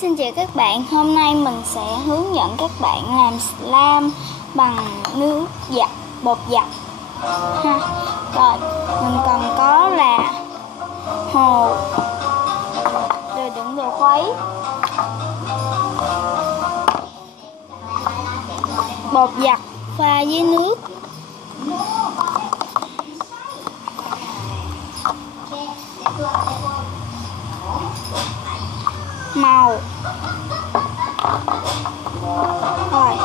xin chào các bạn. Hôm nay mình sẽ hướng dẫn các bạn làm slime bằng nước giặt, bột giặt ha. Rồi, mình còn có là hồ, rồi đựng đồ khuấy, bột giặt pha với nước, màu. Rồi,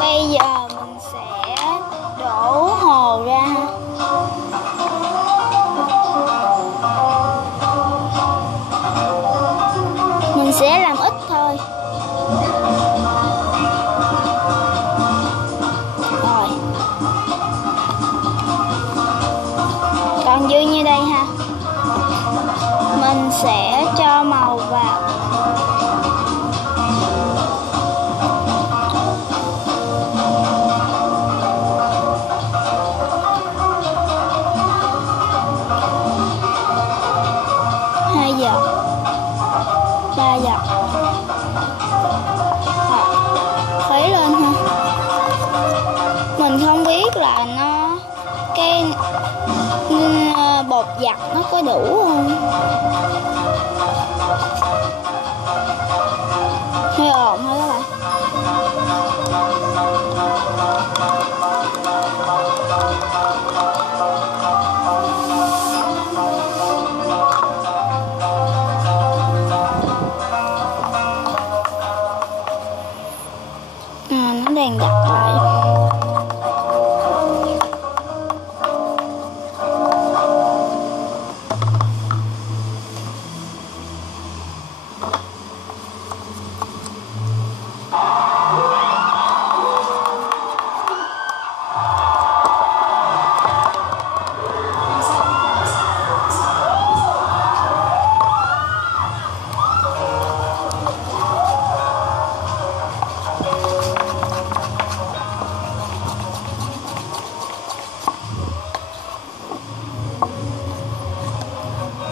bây giờ mình sẽ đổ hồ ra ha. Mình sẽ làm ít thôi. Rồi, còn dư như đây ha. Mình sẽ cho màu vào. Hai giọt, 3 giọt. Khuấy lên ha. Mình không biết là cái bột giặt nó có đủ không. Hơi ồn thôi các bạn. Nó đang đặt lại.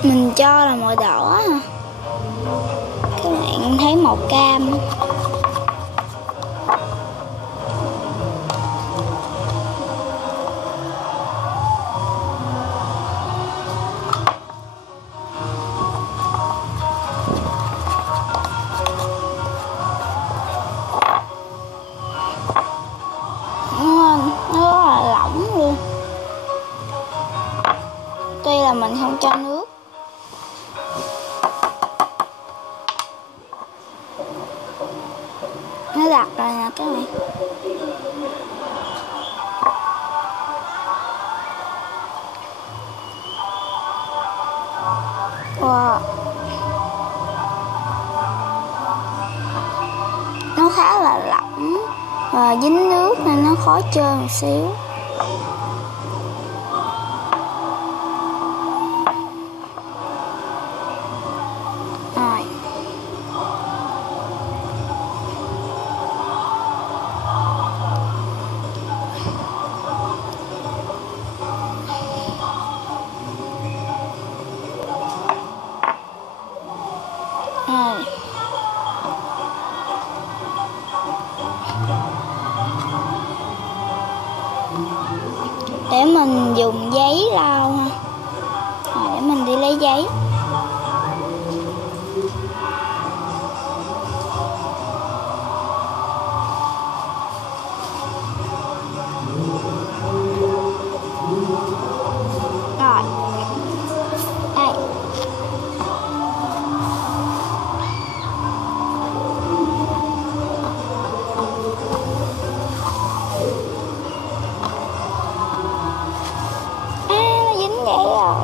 Mình cho là màu đỏ ha. Các bạn thấy màu cam. Nó rất là lỏng luôn. Tuy là mình không cho nước. Nó đặt rồi nè các bạn. Wow. Nó khá là lỏng và dính nước nên nó khó trơn một xíu. Rồi. Rồi. Để mình dùng giấy lau ha. Rồi, để mình đi lấy giấy. Rồi. Đây. Nó dính vậy rồi.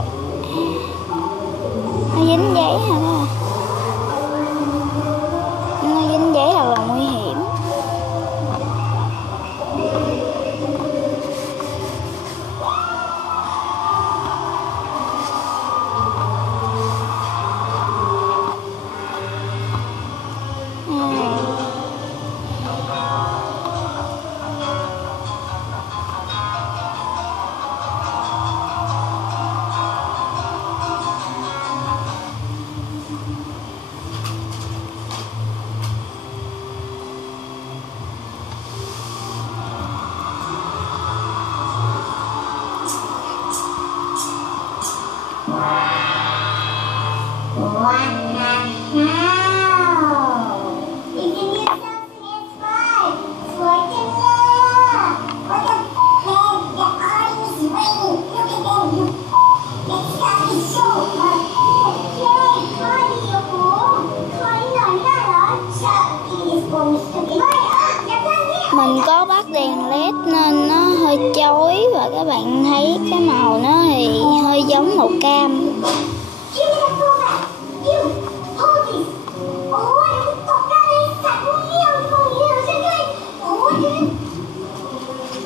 Mình có bắt đèn led nên nó hơi chói và các bạn thấy cái màu nó thì hơi giống màu cam.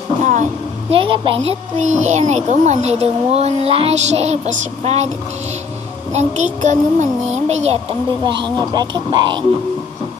Rồi, nếu các bạn thích video này của mình thì đừng quên like, share và subscribe, đăng ký kênh của mình nhé. Bây giờ tạm biệt và hẹn gặp lại các bạn.